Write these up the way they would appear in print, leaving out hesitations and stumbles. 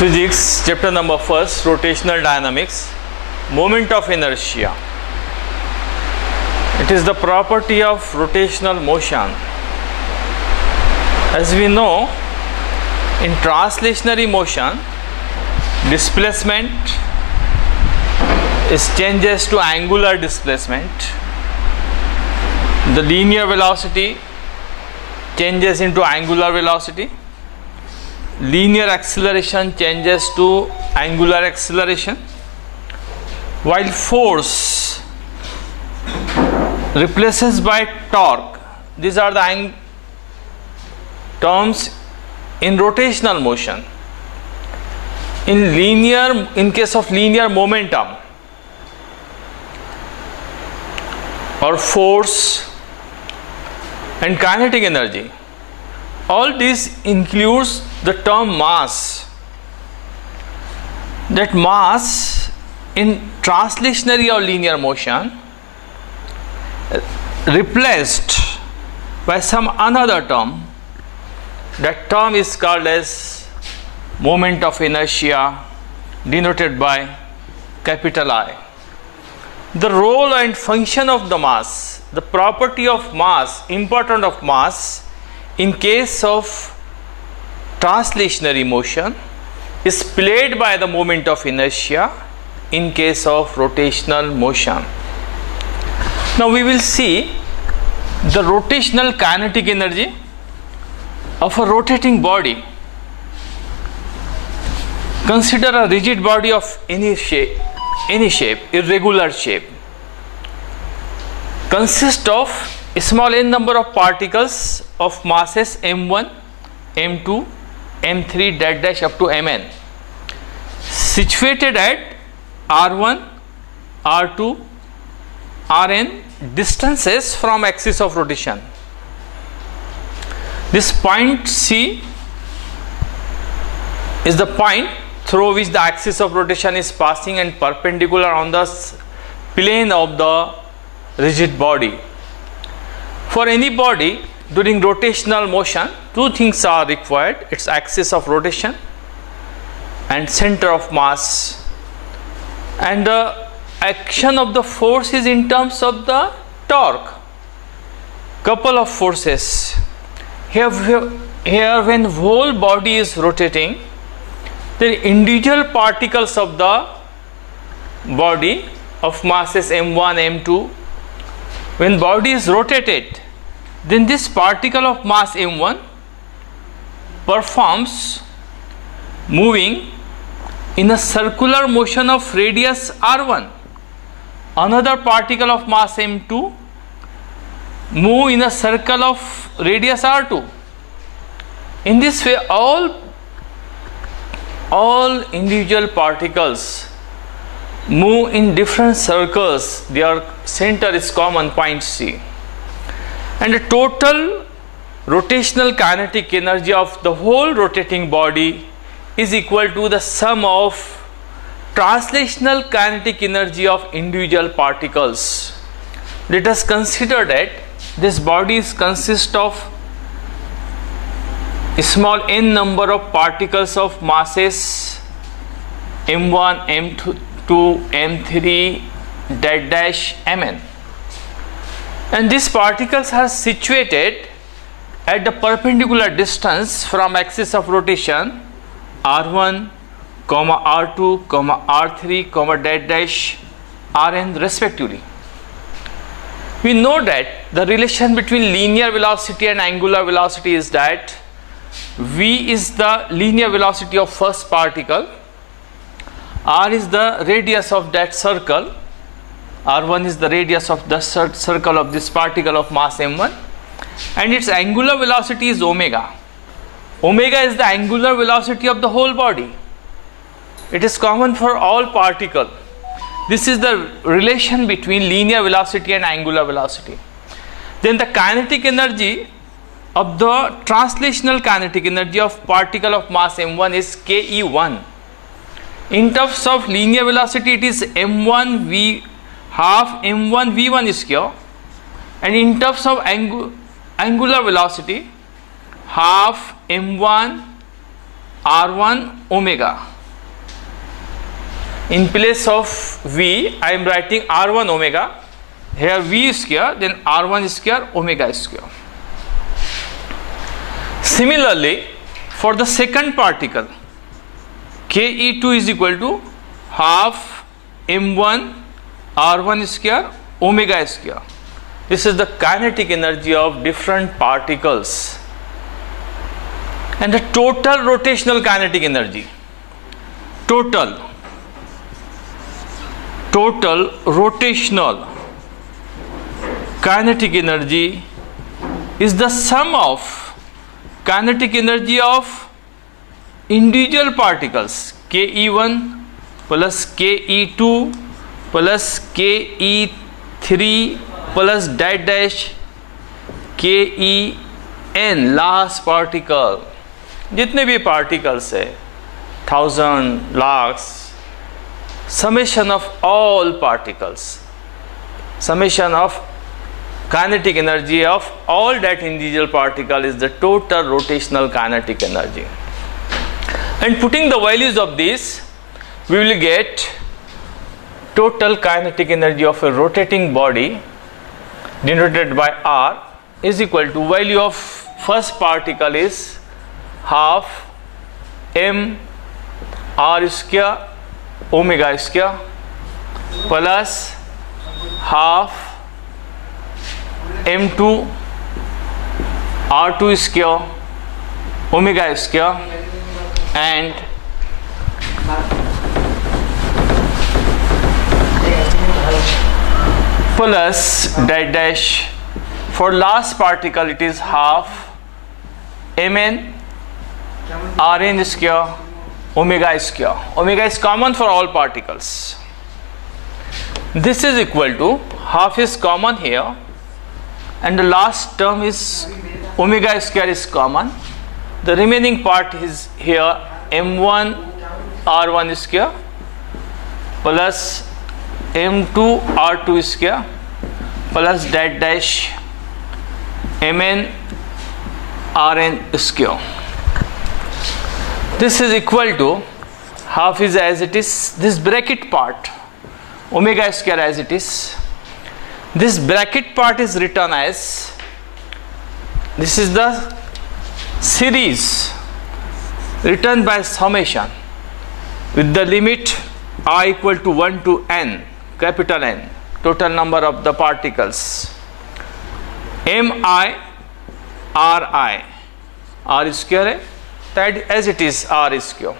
Physics, chapter number 1, rotational dynamics, moment of inertia. It is the property of rotational motion. As we know, in translationary motion, displacement is changes to angular displacement. The linear velocity changes into angular velocity. Linear acceleration changes to angular acceleration, while force replaces by torque. These are the terms in rotational motion. In case of linear momentum or force and kinetic energy, all this includes the term mass. That mass in translationary or linear motion replaced by some another term. That term is called as moment of inertia, denoted by capital I. The role and function of the mass, the property of mass, importance of mass in case of translationary motion is played by the moment of inertia in case of rotational motion. Now we will see the rotational kinetic energy of a rotating body. Consider a rigid body of any shape, irregular shape, consists of a small n number of particles of masses m1, m2, m3 dash up to mn, situated at r1, r2, rn distances from axis of rotation. This point C is the point through which the axis of rotation is passing and perpendicular on the plane of the rigid body. For any body during rotational motion, two things are required: its axis of rotation and center of mass. And the action of the force is in terms of the torque. Couple of forces. Here when whole body is rotating, the individual particles of the body of masses m1, m2, when body is rotated, then this particle of mass m1 performs moving in a circular motion of radius r1. Another particle of mass m2 move in a circle of radius r2. In this way, all individual particles move in different circles. Their center is common, point C. And the total rotational kinetic energy of the whole rotating body is equal to the sum of translational kinetic energy of individual particles. Let us consider that this body consists of a small n number of particles of masses m1, m2, m3 dash mn. And these particles are situated at the perpendicular distance from axis of rotation r1, r2, r3, dash rn respectively. We know that the relation between linear velocity and angular velocity is that v is the linear velocity of first particle, r is the radius of that circle, r1 is the radius of the circle of this particle of mass m1, and its angular velocity is omega. Omega is the angular velocity of the whole body. It is common for all particles. This is the relation between linear velocity and angular velocity. Then the kinetic energy of the translational kinetic energy of particle of mass m1 is ke1. In terms of linear velocity, it is m1 v half m1 v1 square, and in terms of angular velocity, half m1 r1 omega. In place of v, I am writing r1 omega. Here v square, then r1 square omega square. Similarly, for the second particle, Ke2 is equal to half m1 r1 square omega square. This is the kinetic energy of different particles. And the total rotational kinetic energy, total rotational kinetic energy is the sum of kinetic energy of individual particles Ke1 plus Ke2 plus Ke3 plus dash Ken, last particle. जितने भी particles है, 1000, lakhs, summation of all particles, summation of kinetic energy of all that individual particle is the total rotational kinetic energy. And putting the values of this, we will get total kinetic energy of a rotating body denoted by R is equal to value of first particle is half m r square omega square plus half m2 r2 square omega square and plus dash. For last particle it is half mn rn square omega square. Omega is common for all particles. This is equal to half is common here and the last term is omega square is common. The remaining part is here m1 r1 square plus m2 r2 square plus dash mn rn square. This is equal to half is as it is, this bracket part omega square as it is. This bracket part is written as, this is the series written by summation with the limit I equal to 1 to n, capital N, total number of the particles, mi ri, r square है, that as it is r square.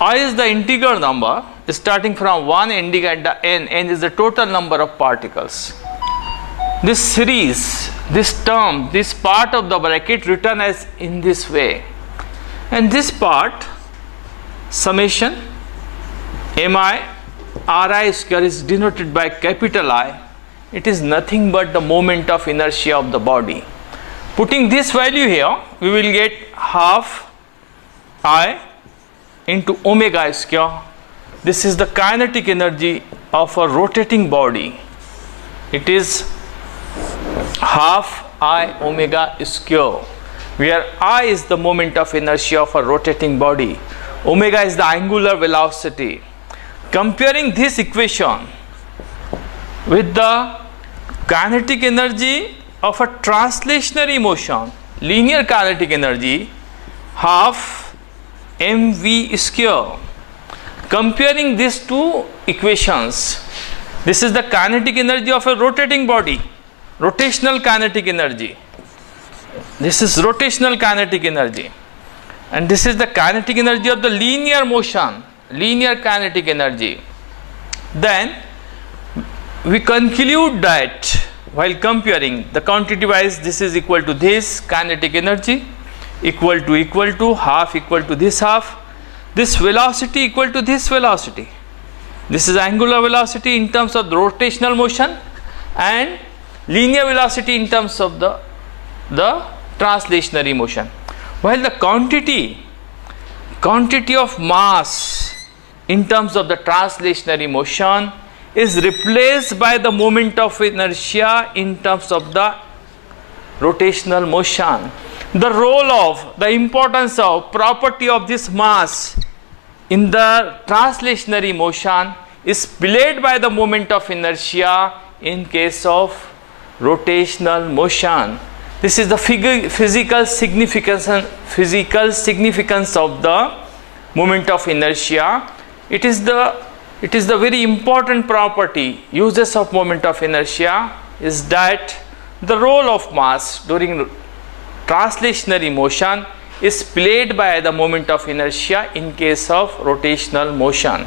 I is the integer number starting from 1 ending at the n is the total number of particles. This series, this term, this part of the bracket written as in this way, and this part summation mi ri square is denoted by capital I. It is nothing but the moment of inertia of the body. Putting this value here, we will get half I into omega square. This is the kinetic energy of a rotating body. It is half I omega square, where I is the moment of inertia of a rotating body, omega is the angular velocity. Comparing this equation with the kinetic energy of a translationary motion, linear kinetic energy, half mv square. Comparing these two equations, this is the kinetic energy of a rotating body, rotational kinetic energy. This is rotational kinetic energy. And this is the kinetic energy of the linear motion, linear kinetic energy. Then we conclude that while comparing the quantity wise, this is equal to this kinetic energy, equal to half equal to this half, this velocity equal to this velocity. This is angular velocity in terms of the rotational motion and linear velocity in terms of the translationary motion. While the quantity of mass in terms of the translationary motion is replaced by the moment of inertia in terms of the rotational motion. the role of, the importance of, property of this mass in the translationary motion is played by the moment of inertia in case of rotational motion. This is the physical significance of the moment of inertia. It is the very important property. Uses of moment of inertia is that the role of mass during translationary motion is played by the moment of inertia in case of rotational motion.